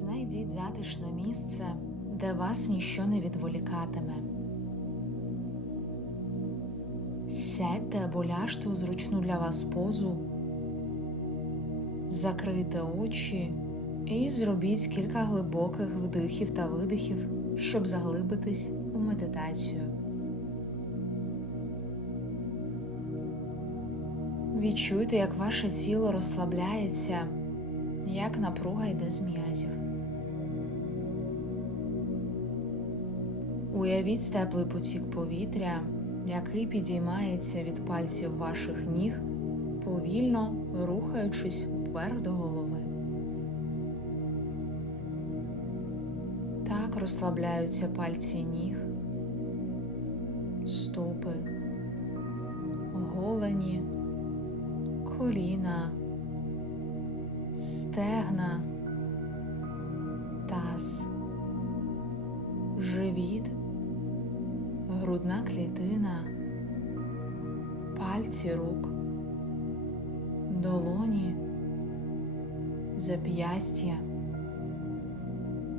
Знайдіть затишне місце, де вас ніщо не відволікатиме. Сядьте або ляжте у зручну для вас позу, закрийте очі і зробіть кілька глибоких вдихів та видихів, щоб заглибитись у медитацію. Відчуйте, як ваше тіло розслабляється, як напруга йде з м'язів. Уявіть теплий потік повітря, який підіймається від пальців ваших ніг, повільно рухаючись вверх до голови. Так розслабляються пальці ніг, стопи, голені, коліна, стегна, таз, живіт, грудна клітина, пальці рук, долоні, зап'ястя,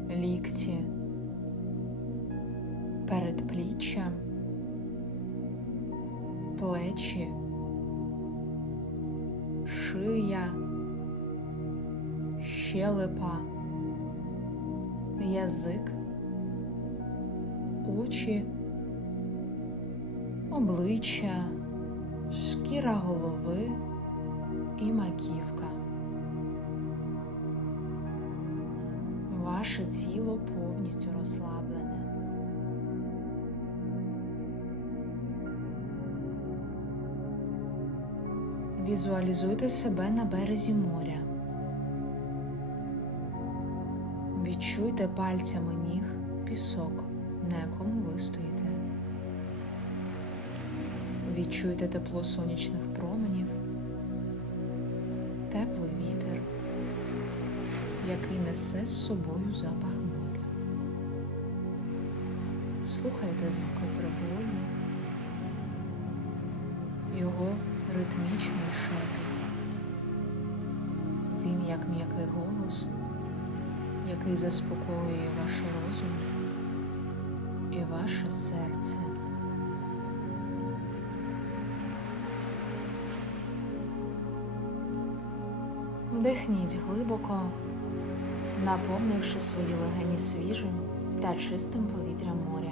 лікті, передпліччя, плечі, шия, щелепа, язик, очі, обличчя, шкіра голови і маківка. Ваше тіло повністю розслаблене. Візуалізуйте себе на березі моря. Відчуйте пальцями ніг пісок, на якому ви стоїте. Відчуйте тепло сонячних променів, теплий вітер, який несе з собою запах моря. Слухайте звуки прибою, його ритмічний шепіт. Він як м'який голос, який заспокоює ваш розум і ваше серце. Вдихніть глибоко, наповнивши свої легені свіжим та чистим повітрям моря.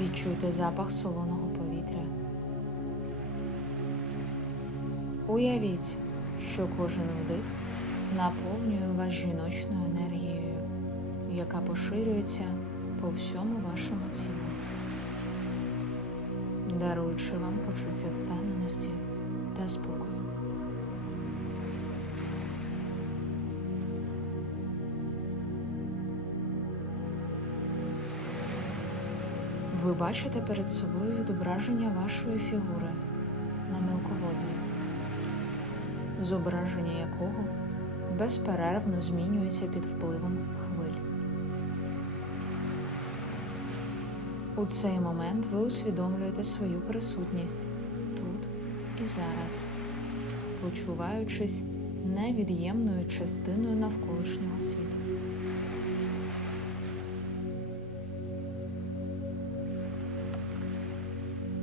Відчуйте запах солоного повітря. Уявіть, що кожен вдих наповнює вас жіночною енергією, яка поширюється по всьому вашому тілу, даруючи вам почуття впевненості та спокою. Ви бачите перед собою відображення вашої фігури на мілководді, зображення якого безперервно змінюється під впливом хвиль. У цей момент ви усвідомлюєте свою присутність і зараз, почуваючись невід'ємною частиною навколишнього світу.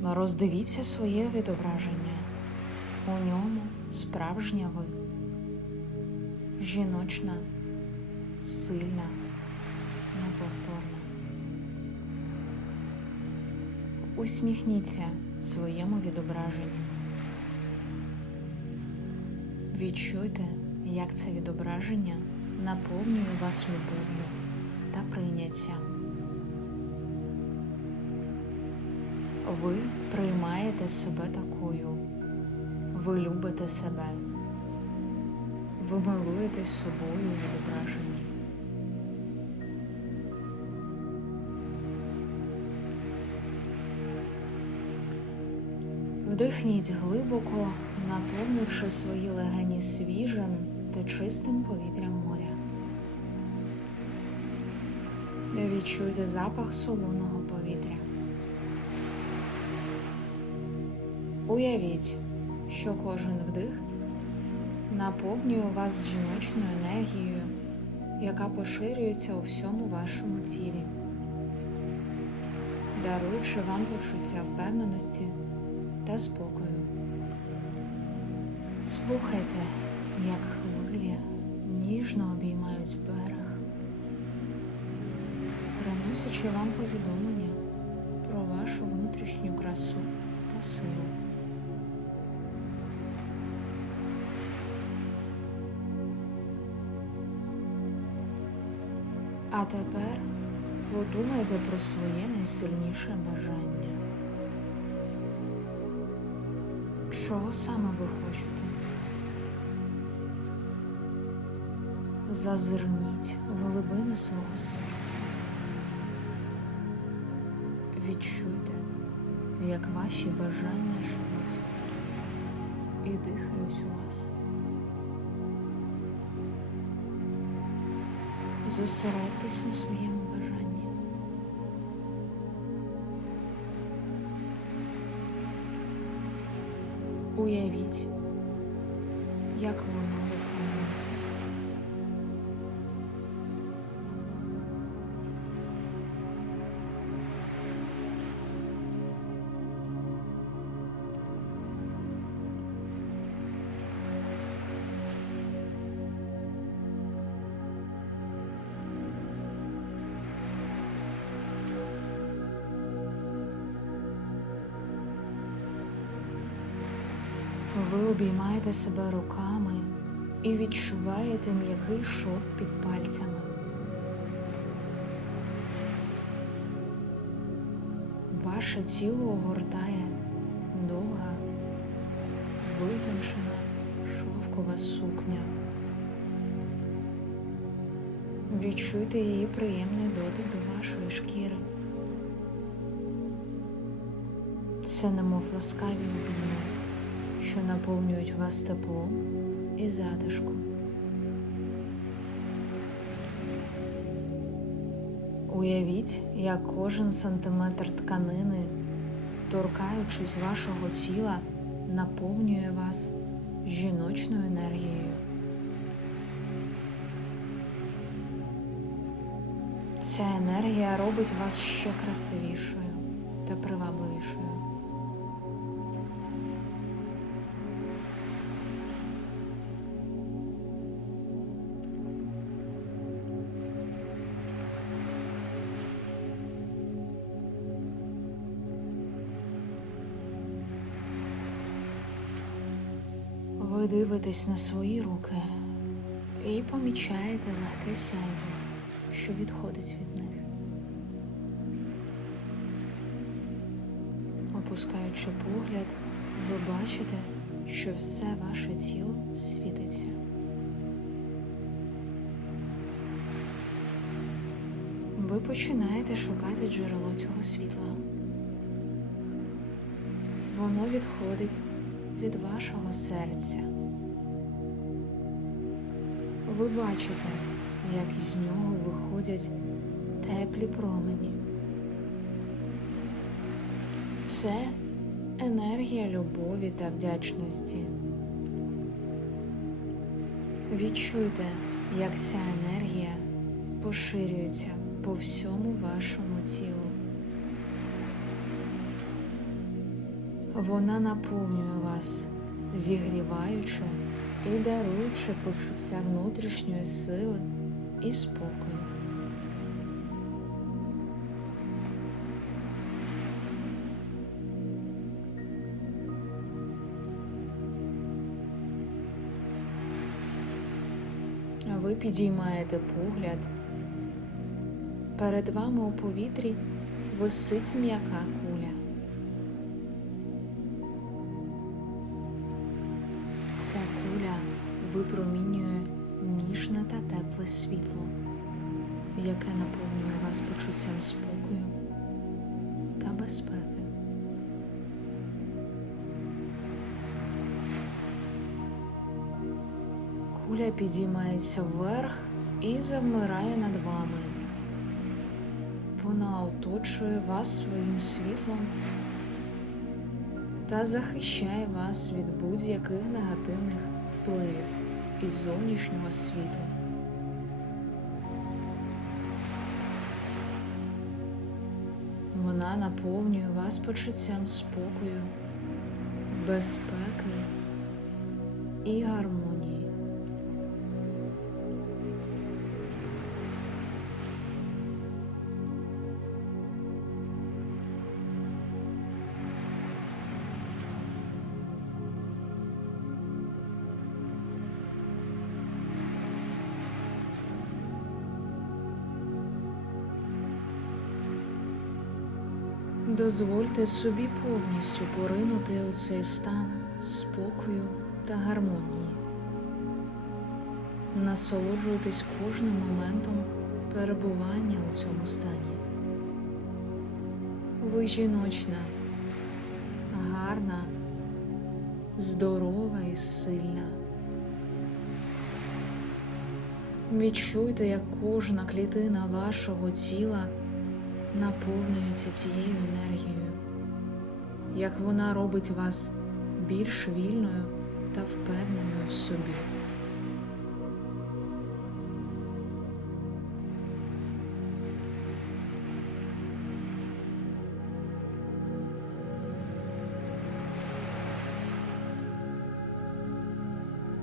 Роздивіться своє відображення. У ньому справжня ви, жіночна, сильна, неповторна. Усміхніться своєму відображенню. Відчуйте, як це відображення наповнює вас любов'ю та прийняттям. Ви приймаєте себе такою, ви любите себе, ви милуєтесь собою у відображенні. Вдихніть глибоко, наповнивши свої легені свіжим та чистим повітрям моря. Відчуйте запах солоного повітря. Уявіть, що кожен вдих наповнює вас жіночною енергією, яка поширюється у всьому вашому тілі, даруючи вам почуття впевненості та спокою. Слухайте, як хвилі ніжно обіймають берег, приносячи вам повідомлення про вашу внутрішню красу та силу. А тепер подумайте про своє найсильніше бажання. Чого саме ви хочете? Зазирніть в глибини свого серця. Відчуйте, як ваші бажання живуть і дихають у вас. Зосередьтесь на своєму Уявіть, як воно Ви обіймаєте себе руками і відчуваєте м'який шов під пальцями. Ваше тіло огортає довга, витончена шовкова сукня. Відчуйте її приємний дотик до вашої шкіри. Це немов ласкаві обійми що наповнюють вас теплом і затишком. Уявіть, як кожен сантиметр тканини, торкаючись вашого тіла, наповнює вас жіночною енергією. Ця енергія робить вас ще красивішою та привабливішою. Ви дивитесь на свої руки і помічаєте легке сяйво, що відходить від них. Опускаючи погляд, ви бачите, що все ваше тіло світиться. Ви починаєте шукати джерело цього світла. Воно відходить від вашого серця. Ви бачите, як із нього виходять теплі промені. Це енергія любові та вдячності. Відчуйте, як ця енергія поширюється по всьому вашому тілу. Вона наповнює вас, зігріваючи і даруючи почуття внутрішньої сили і спокою. Ви підіймаєте погляд. Перед вами у повітрі висить м'яка Ця куля випромінює ніжне та тепле світло, яке наповнює вас почуттям спокою та безпеки. Куля підіймається вверх і завмирає над вами. Вона оточує вас своїм світлом та захищає вас від будь-яких негативних впливів. із зовнішнього світу. Вона наповнює вас почуттям спокою, безпеки і гармонії. Дозвольте собі повністю поринути у цей стан спокою та гармонії. Насолоджуйтесь кожним моментом перебування у цьому стані. Ви жіночна, гарна, здорова і сильна. Відчуйте, як кожна клітина вашого тіла наповнюється цією енергією, як вона робить вас більш вільною та впевненою в собі.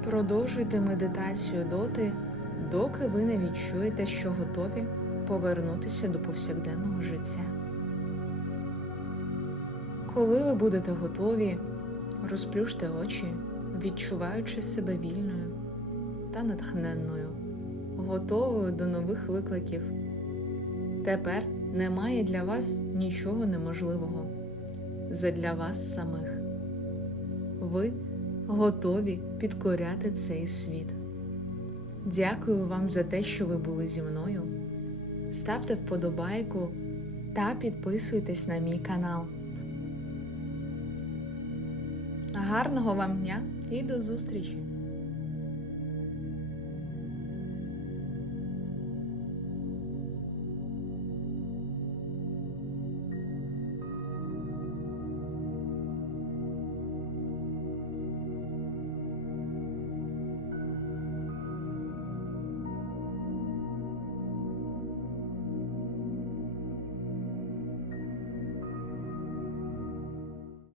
Продовжуйте медитацію доти, доки ви не відчуєте, що готові повернутися до повсякденного життя. Коли ви будете готові, розплющте очі, відчуваючи себе вільною та натхненною, готовою до нових викликів. Тепер немає для вас нічого неможливого задля вас самих. Ви готові підкоряти цей світ. Дякую вам за те, що ви були зі мною. Ставте вподобайку та підписуйтесь на мій канал. Гарного вам дня і до зустрічі!